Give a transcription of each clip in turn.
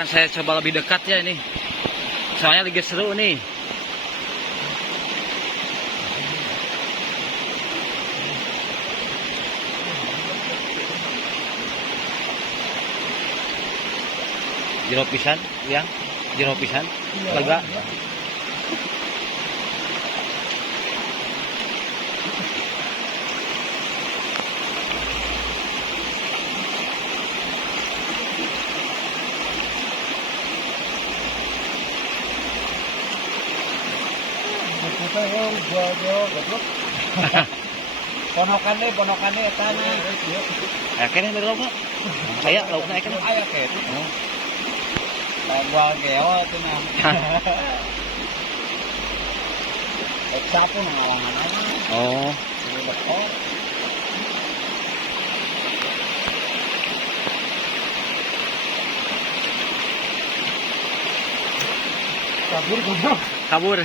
akan saya coba lebih dekat ya ini. Soalnya lagi seru nih. Jero pisan, yang jero pisan, lega. Ponokannya tanah. Kayaknya dari lauknya. Kayak lauknya kayaknya. Ayo kayak. Gua geo itu nah. Eksa pun ngawangan aja. Oh. Ini betul. Kabur goblok. Kabur.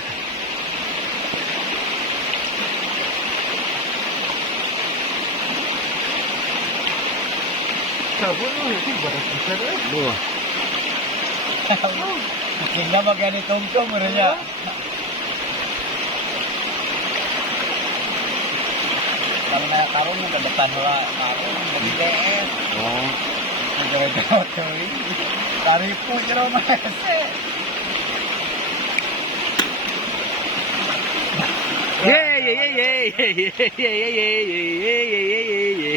Kabur lu itu baru bisa deh. Duh. Hingga bagian ditungtung merenya. Kalau naik karung ke depan lah, karung jadi DS. Oh. Jauh-jauh tuh. Taripu jero mese. Ye ye ye ye ye ye ye ye ye ye ye.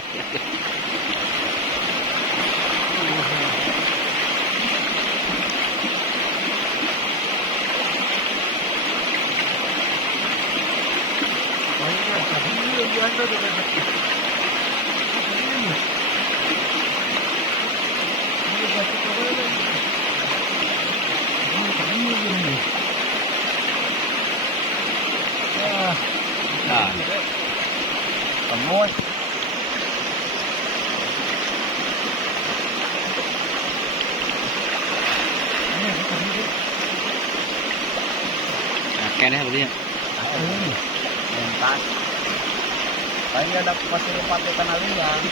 Nah, Tembus. kayaknya begini. Mentas. Kayaknya ada pasir rupat di tanah liang.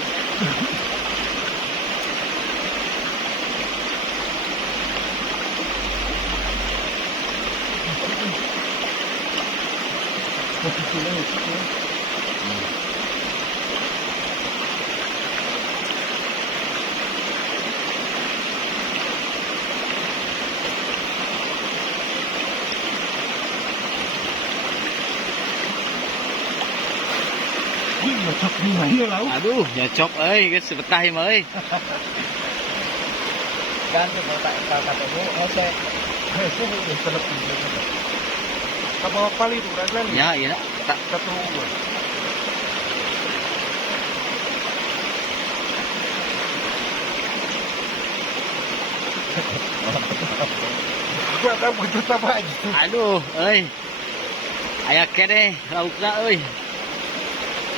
Aduh, nyocok guys, betah ya euy. Kan kata bu, hese. Hese udah selesai. Apa kali itu raglan? Ya, iya. Tak Satu. Gua tak butuh apa aja. aduh, aya kene laukna euy.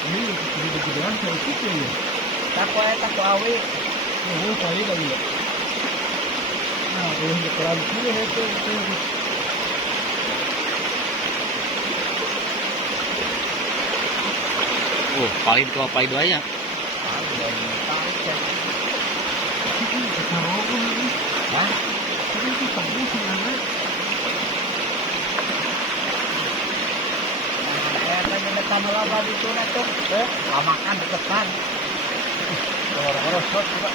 Ini gede-gedean saya itu ya. Takwa awi. Oh, saya lagi ya. Nah, ini terlalu kecil itu. Paling ke apa itu aja. Sama laba itu tuh, lamakan deketan. Orang-orang shot juga.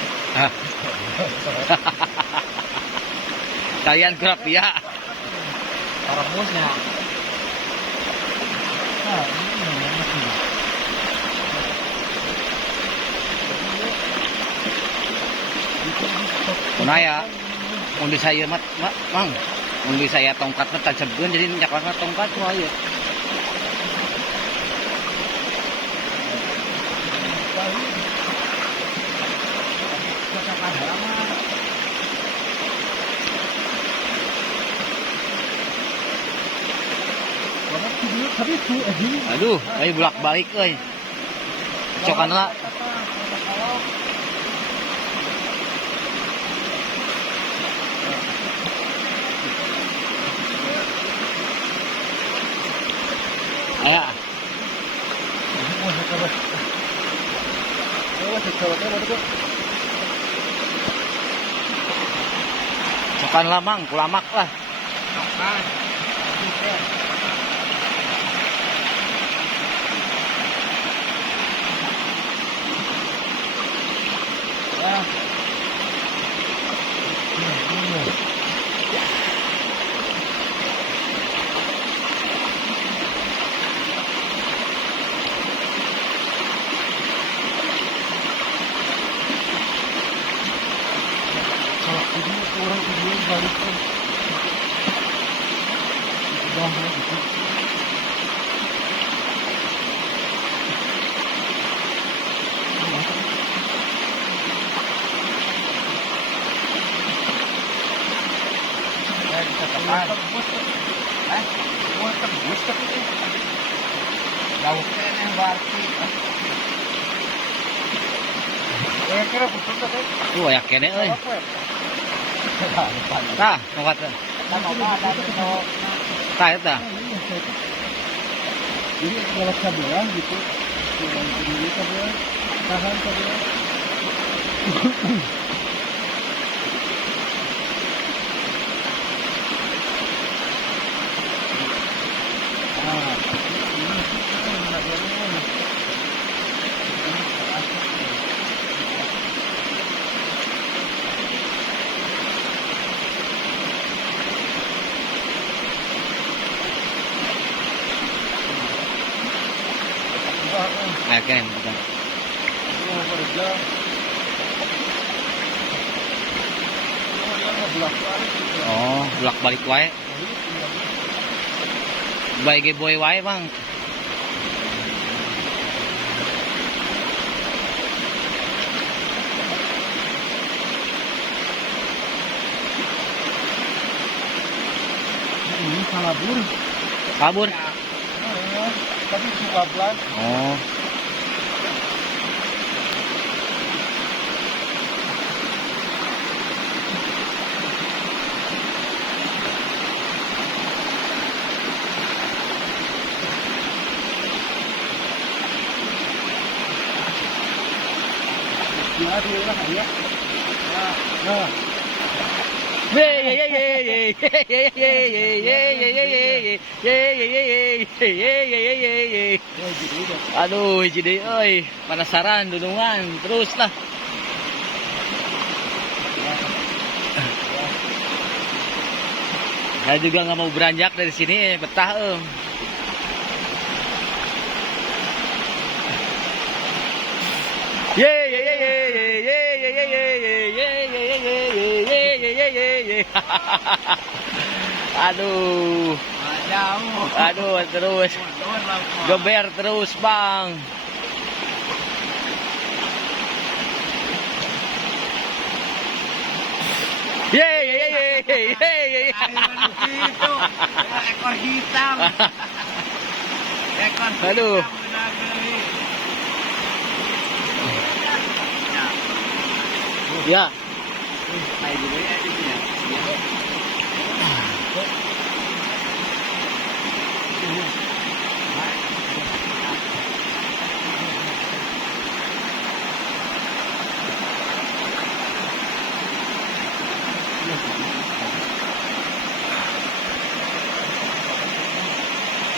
Kalian kerap ya. Rebusnya. Nah, ini Kunaya, undi saya mang, undi saya tongkatnya tajamkan jadi nyaklarna tongkat semua ya. Aduh, bolak balik cokan lah. Ayah. Pan lamang, kulamak lah. Makan. Kita. Ya. Kalau ini orang video balik kan. Sudah gitu. Kita tekan. Buat tembus tapi lauknya yang berarti. Kira-kira betul tadi. Ayak kene euy. Tah, tongkat. Tah eta. Jadi kalau kabelan gitu, ini kabelan, tahan kabelan. Ayak kene betul. Oh, bolak balik wae. Bae ge boy wae, Bang. Ini kalabur. Kabur. Tapi kebablas. Oh. Ya, dia lah ya. Nah. Aduh, jadi euy, penasaran dudungan terus lah. Saya juga nggak mau beranjak dari sini, betah Aduh. Aduh, terus. Geber terus, Bang. Itu ekor hitam. Ekor hitam. Aduh. Ya. Ya.